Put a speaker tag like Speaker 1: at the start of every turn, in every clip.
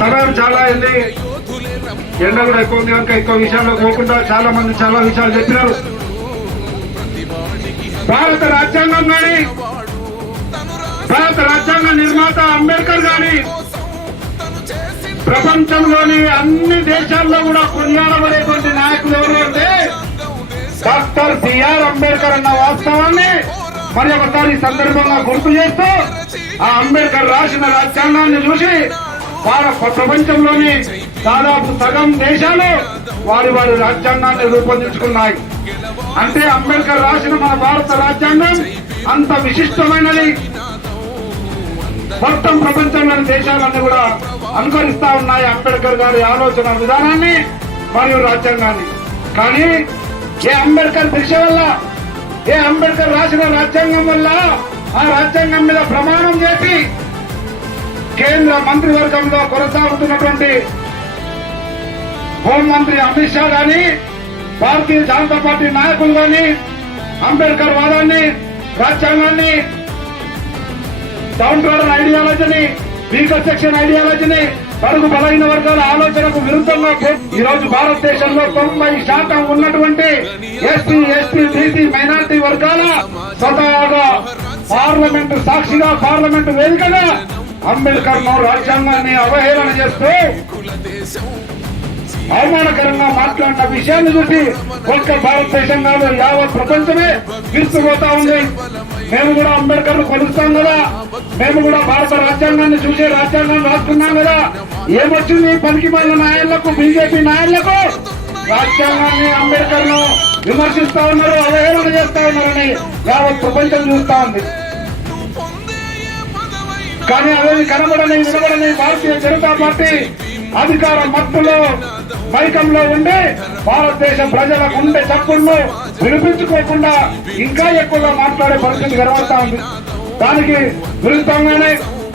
Speaker 1: సమయం చాలా అయింది ఎండ కూడా ఎక్కువ ఉంది కనుక ఎక్కువ విషయాల్లో పోకుండా చాలా మంది చాలా విషయాలు చెప్పినారు. భారత రాజ్యాంగం కానీ భారత రాజ్యాంగ నిర్మాత అంబేద్కర్ గాని ప్రపంచంలోని అన్ని దేశాల్లో కూడా కొనియాడబడేటువంటి నాయకులు ఎవరు అంటే డాక్టర్ బిఆర్ అంబేద్కర్ అన్న వాస్తవాన్ని మరి ఒకసారి సందర్భంగా గుర్తు చేస్తూ ఆ అంబేద్కర్ రాసిన రాజ్యాంగాన్ని చూసి భారత ప్రపంచంలోని దాదాపు సగం దేశాలు వారి వారి రాజ్యాంగాన్ని రూపొందించుకున్నాయి. అంటే అంబేద్కర్ రాసిన మన భారత రాజ్యాంగం అంత విశిష్టమైనది. మొత్తం ప్రపంచంలోని దేశాలన్నీ కూడా అనుకరిస్తా ఉన్నాయి అంబేద్కర్ గారి ఆలోచన విధానాన్ని మరియు రాజ్యాంగాన్ని. కానీ ఏ అంబేద్కర్ దిశ వల్ల ఏ అంబేద్కర్ రాసిన రాజ్యాంగం వల్ల ఆ రాజ్యాంగం మీద ప్రమాణం చేసి కేంద్ర మంత్రివర్గంలో కొనసాగుతున్నటువంటి హోంమంత్రి అమిత్ షా గాని భారతీయ జనతా పార్టీ నాయకులు గాని అంబేద్కర్ వాదాన్ని రాజ్యాంగాన్ని డౌన్ టౌన్ ఐడియాలజీని వీకర్ సెక్షన్ ఐడియాలజీని పరుగు బలహీన వర్గాల ఆలోచనకు విరుద్ధంగా ఈ రోజు భారతదేశంలో తొంభై శాతం ఉన్నటువంటి ఎస్సీ ఎస్టీ బీసీ మైనార్టీ వర్గాల స్వతహాగా పార్లమెంటు సాక్షిగా పార్లమెంటు వేదికగా అంబేద్కర్ను రాజ్యాంగాన్ని అవహేళన చేస్తూ అవమానకరంగా మాట్లాడిన విషయాన్ని చూసి ఒక్క భారతదేశం కాదు యావత్ ప్రపంచమే విరుచుకుపోతా ఉంది. మేము కూడా అంబేద్కర్ను కొలుస్తాం కదా. మేము కూడా భారత రాజ్యాంగాన్ని చూసి రాజ్యాంగాన్ని రాసుకున్నాం కదా. ఏమొచ్చింది పనికి మాలిన నాయకులకు బీజేపీ నాయకులకు? రాజ్యాంగాన్ని అంబేద్కర్ను విమర్శిస్తా ఉన్నారు అవహేళన చేస్తా ఉన్నారని యావత్ ప్రపంచం చూస్తా ఉంది. కానీ అవేవి కనబడని వినబడని భారతీయ జనతా పార్టీ అధికార మత్తులో మైకంలో ఉండి భారతదేశ ప్రజల గుండె చప్పుళ్ళు వినిపించుకోకుండా ఇంకా ఎక్కువగా మాట్లాడే పరిస్థితి కనబడతా ఉంది. దానికి విరుద్ధంగానే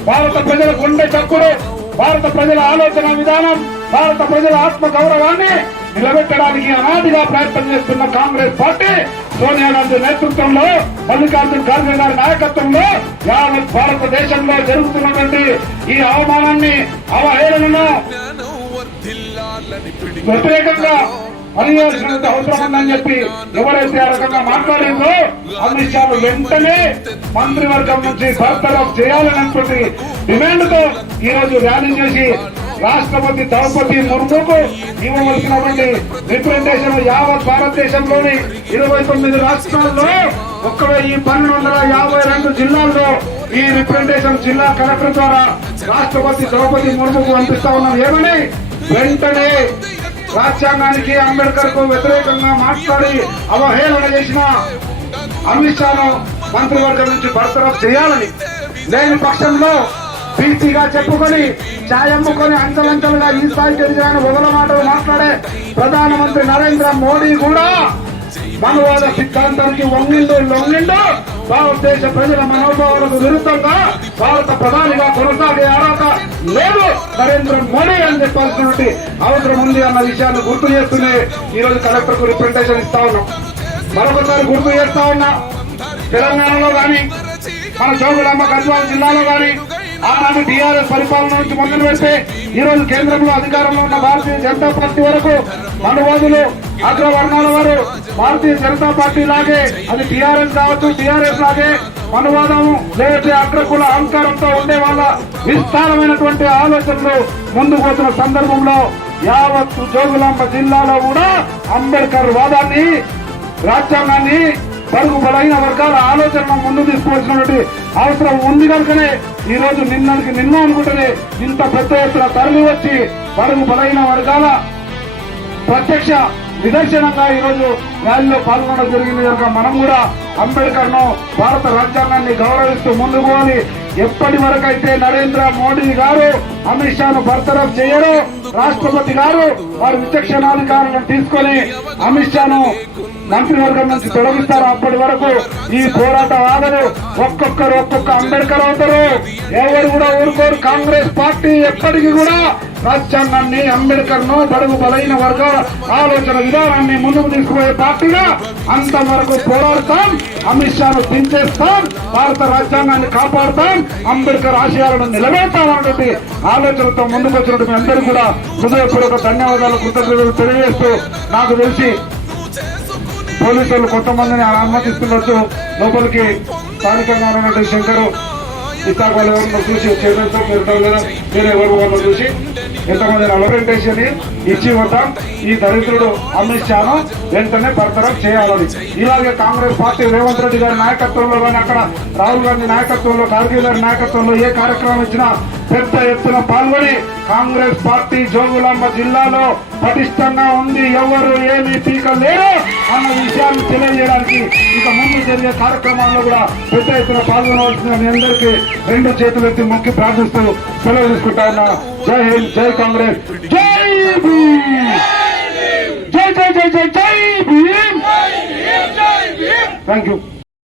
Speaker 1: భారత ప్రజల గుండె చప్పుడు భారత ప్రజల ఆలోచన విధానం భారత ప్రజల ఆత్మ గౌరవాన్ని నిలబెట్టడానికి అనాదిగా ప్రయత్నం చేస్తున్న కాంగ్రెస్ పార్టీ సోనియా గాంధీ నేతృత్వంలో మల్లికార్జున ఖార్గే గారి నాయకత్వంలో యావత్ భారతదేశంలో జరుగుతున్నటువంటి ఈ అవమానాన్ని అవహేళనను వ్యతిరేకంగా పనిచేసినంత అవసరం ఉందని చెప్పి ఎవరైతే ఆ రకంగా మాట్లాడిందో అమిత్ షా వెంటనే మంత్రివర్గం నుంచి బర్తరఫ్ చేయాలనేటువంటి డిమాండ్తో ఈ రోజు ర్యాలీ చేసి రాష్ట్రపతి ద్రౌపది ముర్ముకు ఇవ్వవలసినటువంటి రిప్రజెంటేషన్ యావత్ భారతదేశంలోని ఇరవై తొమ్మిది రాష్ట్రాల్లో ఒక్క వెయ్యి పన్నెండు వందల యాభై రెండు జిల్లాల్లో ఈ రిప్రజెంటేషన్ జిల్లా కలెక్టర్ ద్వారా రాష్ట్రపతి ద్రౌపది ముర్ముకు పంపిస్తా ఉన్నాం. ఏమని? వెంటనే రాజ్యాంగానికి అంబేద్కర్కు వ్యతిరేకంగా మాట్లాడి అవహేళన చేసిన అమిత్ షాను మంత్రివర్గం నుంచి బర్తరఫ్ చేయాలని. లేని పక్షంలో బీసీగా చెప్పుకొని ఛాయమ్ముకొని అంచలంచలుగా ఈ స్థాయికి ఎదిగిన మొదల మాటలు మాట్లాడే ప్రధానమంత్రి నరేంద్ర మోడీ కూడా మనవాద సిద్ధాంతానికి వంగిండు లొంగిండు. భారతదేశ ప్రజల మనోభావాలకు విరుద్ధంగా భారత ప్రధానిగా కొనసాగే అర్హత లేదు. నరేంద్ర మోడీ అని చెప్పాల్సినటువంటి అవసరం ఉంది అన్న విషయాన్ని గుర్తు చేస్తూనే ఈ రోజు రిప్రజెంటేషన్ ఇస్తా ఉన్నాం. మరొకసారి గుర్తు చేస్తా ఉన్నా తెలంగాణలో కానీ మన జోగులాంబ గద్వాల జిల్లాలో కానీ ఆనాడు టీఆర్ఎస్ పరిపాలన నుంచి మొదలు పెడితే ఈ రోజు కేంద్రంలో అధికారంలో ఉన్న భారతీయ జనతా పార్టీ వరకు మనువాదులు అగ్రవర్ణాల వారు భారతీయ జనతా పార్టీ లాగే అది టీఆర్ఎస్ కావచ్చు టీఆర్ఎస్ లాగే అనువాదము లేదంటే అగ్రకుల అహంకారంతో ఉండే వాళ్ళ విస్తారమైనటువంటి ఆలోచనలు ముందుకు వచ్చిన సందర్భంలో యావత్ జోగులాంబ జిల్లాలో కూడా అంబేద్కర్ వాదాన్ని రాజ్యాంగాన్ని పరుగు బలైన వర్గాల ఆలోచనను ముందు తీసుకోవాల్సినటువంటి అవసరం ఉంది కనుకనే ఈ రోజు నిన్నకి నిన్న అనుకుంటేనే ఇంత పెద్ద ఎత్తున తరలి వచ్చి పరుగు బలైన వర్గాల ప్రత్యక్ష నిదర్శనంగా ఈ రోజు ర్యాలీలో పాల్గొనడం జరిగింది కనుక మనం కూడా అంబేద్కర్ను భారత రాజ్యాంగాన్ని గౌరవిస్తూ ముందుకు పోవాలి. ఎప్పటి వరకైతే నరేంద్ర మోడీ గారు అమిత్ షాను బర్తరఫ్ చేయరు రాష్ట్రపతి గారు వారి విచక్షణాధికారులను తీసుకొని అమిత్ షాను మంత్రివర్గం నుంచి తొలగిస్తారు. అప్పటి వరకు ఈ పోరాటం ఆగదు. ఒక్కొక్కరు ఒక్కొక్క అంబేద్కర్ అవుతారు. ఎవరు కూడా ఊరుకోరు. కాంగ్రెస్ పార్టీ ఎప్పటికీ కూడా రాజ్యాంగాన్ని అంబేద్కర్ను బడుగు బలైన వర్గాల ఆలోచన విధానాన్ని ముందుకు తీసుకుపోయే పార్టీగా అంతవరకు పోరాడతాం. అమిత్ షాను దించేస్తాం. భారత రాజ్యాంగాన్ని కాపాడుతాం. అంబేద్కర్ ఆశయాలను నిలబెడతామన్నటువంటి ఆలోచనతో ముందుకు వచ్చినటువంటి అందరూ కూడా హృదయపూర్వక ధన్యవాదాలు కృతజ్ఞతలు తెలియజేస్తూ నాకు తెలిసి పోలీసులు కొంతమందిని అనుమతిస్తున్నట్టు లోపలికి స్థానికంగా ఉన్నటువంటి శంకరు ఇస్తాక వాళ్ళు ఎవరినో చూసి చైర్మన్ మీరు మీరు ఎవరు వాళ్ళు చూసి ఎంతమంది అలరెంటేషన్ ఇచ్చి వద్దాం ఈ దరిద్రుడు అమ్మిస్తాను వెంటనే బర్తరఫ్ చేయాలని. ఇలాగే కాంగ్రెస్ పార్టీ రేవంత్ రెడ్డి గారి నాయకత్వంలో కానీ అక్కడ రాహుల్ గాంధీ నాయకత్వంలో ఖార్గే గారి నాయకత్వంలో ఏ కార్యక్రమం ఇచ్చినా పెద్ద ఎత్తున పాల్గొని కాంగ్రెస్ పార్టీ జోగులాంబ జిల్లాలో పటిష్టంగా ఉంది. ఎవరు ఏమి పీక లేరు అన్న విషయాన్ని తెలియజేయడానికి ఇక ముందు జరిగే కార్యక్రమాల్లో కూడా పెద్ద ఎత్తున పాల్గొనవలసిన మీ అందరికీ రెండు చేతులు ఎత్తి మొక్కి ప్రార్థిస్తూ సెలవు తీసుకుంటా జై హింద్ జై కాంగ్రెస్. జై జై జై జై జై జై భీమ్ థ్యాంక్ యూ